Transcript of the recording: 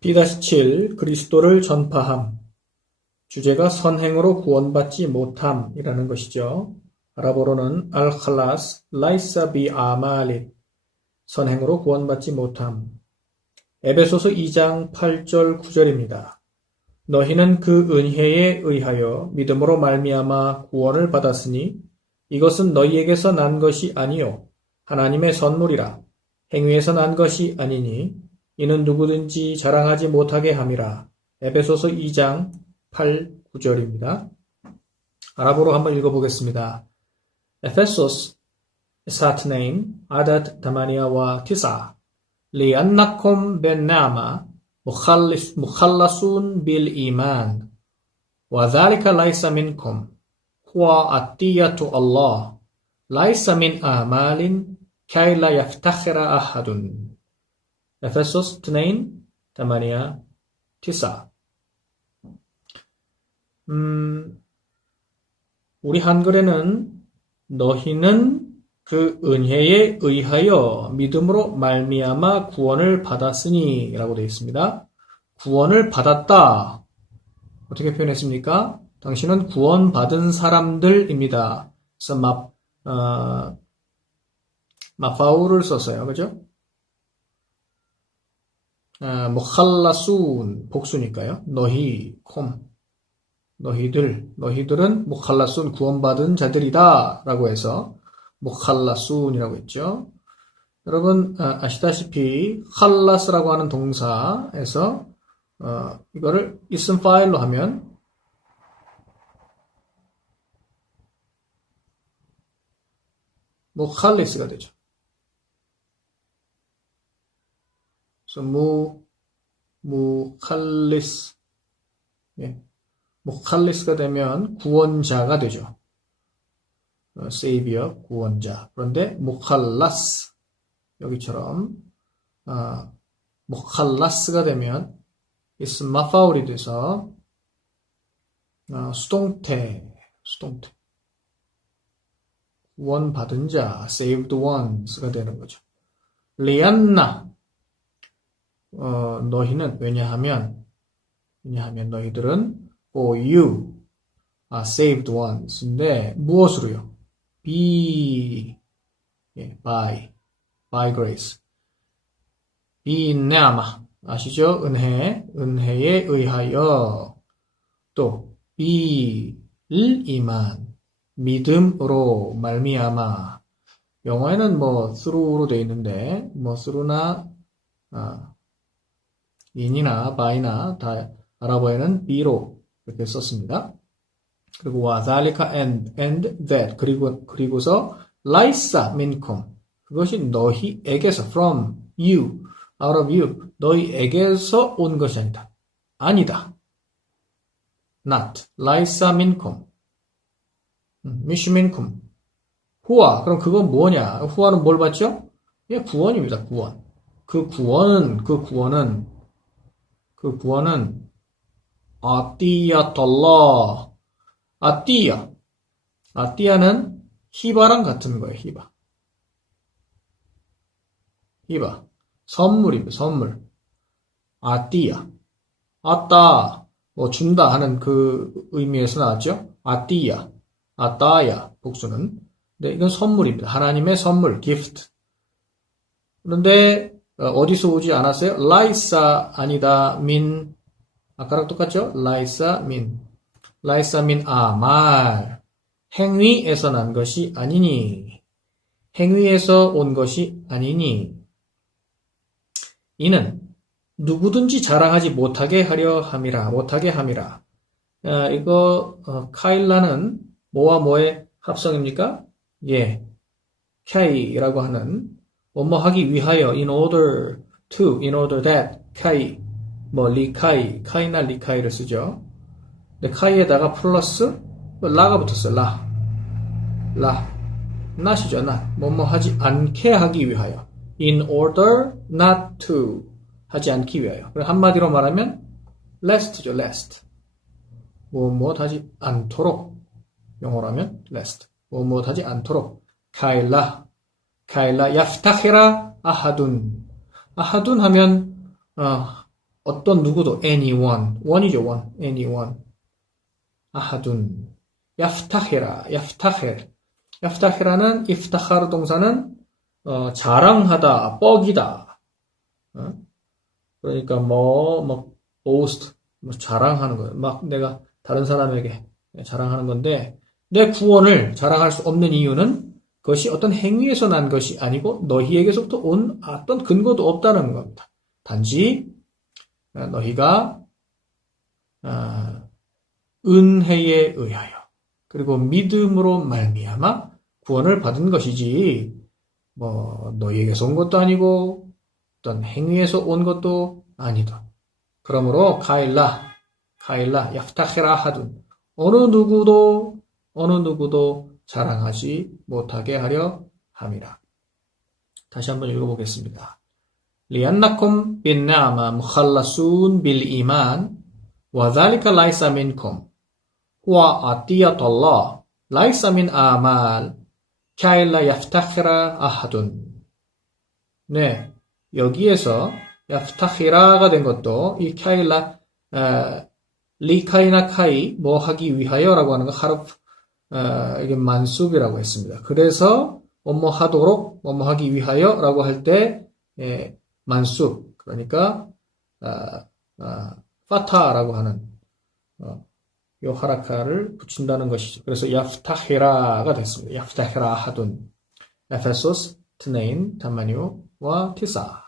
B-7 그리스도를 전파함. 주제가 선행으로 구원받지 못함이라는 것이죠. 아랍어로는 al-khalas laisa bi amalin 선행으로 구원받지 못함. 에베소서 2장 8절 9절입니다. 너희는 그 은혜에 의하여 믿음으로 말미암아 구원을 받았으니 이것은 너희에게서 난 것이 아니요 하나님의 선물이라 행위에서 난 것이 아니니 이는 누구든지 자랑하지 못하게 함이라. 에베소서 2장 8, 9절입니다. 아랍어로 한번 읽어보겠습니다. 에페소스 사트네임 아닷 다마니아와 티사 리안나콤 벤나마 مخلصون بالإيمان وذلك ليس منكم هو عطية الله ليس من أعمال كي لا يفتخر أحد 에페소스 2 8 9 음, 우리 한글에는 너희는 그 은혜에 의하여 믿음으로 말미암아 구원을 받았으니 라고 되어 있습니다. 구원을 받았다. 어떻게 표현했습니까? 당신은 구원받은 사람들입니다. 그래서 마, 어, 마파우를 썼어요. 그죠? 아, 무칼라순 복수니까요. 너희 콤 너희들 너희들은 무칼라순 구원받은 자들이다 라고 해서 무칼라순이라고 했죠. 여러분 아, 아시다시피 칼라스라고 하는 동사에서 어, 이거를 있음 파일로 하면 무칼리스가 되죠. 그래서 무 무칼리스 예. 무칼리스가 되면 구원자가 되죠. 세이비어 어, 구원자. 그런데 무칼라스 여기처럼 어, 무칼라스가 되면 is 마파울이 돼서 어, 수동태 수동태 구원받은 자 saved ones가 되는 거죠. 리안나 어, 너희는 왜냐하면 왜냐하면 너희들은 for you are saved ones인데 무엇으로요? be 예, by by grace. be neama 아시죠? 은혜 은혜에 의하여. 또 be 이만. 믿음으로 말미암아. 영어에는 뭐 through로 되어 있는데 뭐 through나 아, in이나 by나 다 아랍어에는 be로 이렇게 썼습니다. 그리고 와달리카 and and that 그리고 그리고서 라이사 민콤 그것이 너희에게서 from you out of you 너희에게서 온 것이 아니다. 아니다. not 라이사 민콤 미슈 민콤 후아 그럼 그건 뭐냐? 후아는 뭘 받죠? 예, 구원입니다. 구원. 그 구원은 그 구원은 그 구원은 아띠야떨라 아띠야 아띠야는 히바랑 같은 거예요. 히바 히바 선물입니다. 선물 아띠야 아따 뭐 준다 하는 그 의미에서 나왔죠. 아띠야 아따야 복수는 네, 이건 선물입니다. 하나님의 선물 기프트 그런데 어, 어디서 오지 않았어요? 라이사 아니다 민 아까랑 똑같죠? 라이사 민. 라이사 민 아말. 행위에서 난 것이 아니니. 행위에서 온 것이 아니니. 이는 누구든지 자랑하지 못하게 하려 함이라. 못하게 함이라. 아, 이거 어, 카일라는 뭐와 뭐의 합성입니까? 예. K라고 하는 뭐뭐 하기 위하여 in order to, in order that, K 뭐 리카이, 카이나 리카이를 쓰죠. 근데 카이에다가 플러스 라가 붙었어요. 라. 라. not이죠. not. 뭐뭐 하지 않게 하기 위하여. in order not to 하지 않기 위하여. 한마디로 말하면 lest죠. lest. 뭐뭐 하지 않도록. 영어로 하면 lest. 뭐뭐 하지 않도록. 카일라. 카일라 야프타헤라 아하둔. 아하둔 하면 어, 어떤 누구도 anyone one이죠 one anyone 아하둔 야프타헤라 야프타헤 야프타헤라는 이프타하르 동사는 어, 자랑하다 뻑이다 어? 그러니까 뭐, 뭐, boast, 뭐 자랑하는 거예요. 막 내가 다른 사람에게 자랑하는 건데, 내 구원을 자랑할 수 없는 이유는 그것이 어떤 행위에서 난 것이 아니고 너희에게서부터 온 어떤 근거도 없다는 겁니다. 단지 너희가 아, 은혜에 의하여 그리고 믿음으로 말미암아 구원을 받은 것이지 뭐 너희에게서 온 것도 아니고 어떤 행위에서 온 것도 아니다. 그러므로 카일라, 카일라, 야프타헤라 하둔 어느 누구도 어느 누구도 자랑하지 못하게 하려 함이라. 다시 한번 읽어보겠습니다. 리안나콤 빈나마 무칼라순 빌 이만 وذلك ليس منكم هو عطية الله ليس من أعمال كي لا يفتخر أحد 네, 여기에서 야프타히라가 된 것도 이 카일라 에, 리카이나 카이 뭐 하기 위하여라고 하는 거 하르프 에, 이게 만숲이라고 했습니다. 그래서 뭐뭐 하도록 뭐뭐 하기 위하여라고 할때 만숲 그러니까 아, 아, 파타라고 하는 어, 요 하라카를 붙인다는 것이죠. 그래서 야프타히라가 됐습니다. 야프타히라 하둔 에페소스 트네인 타마뉴와 티사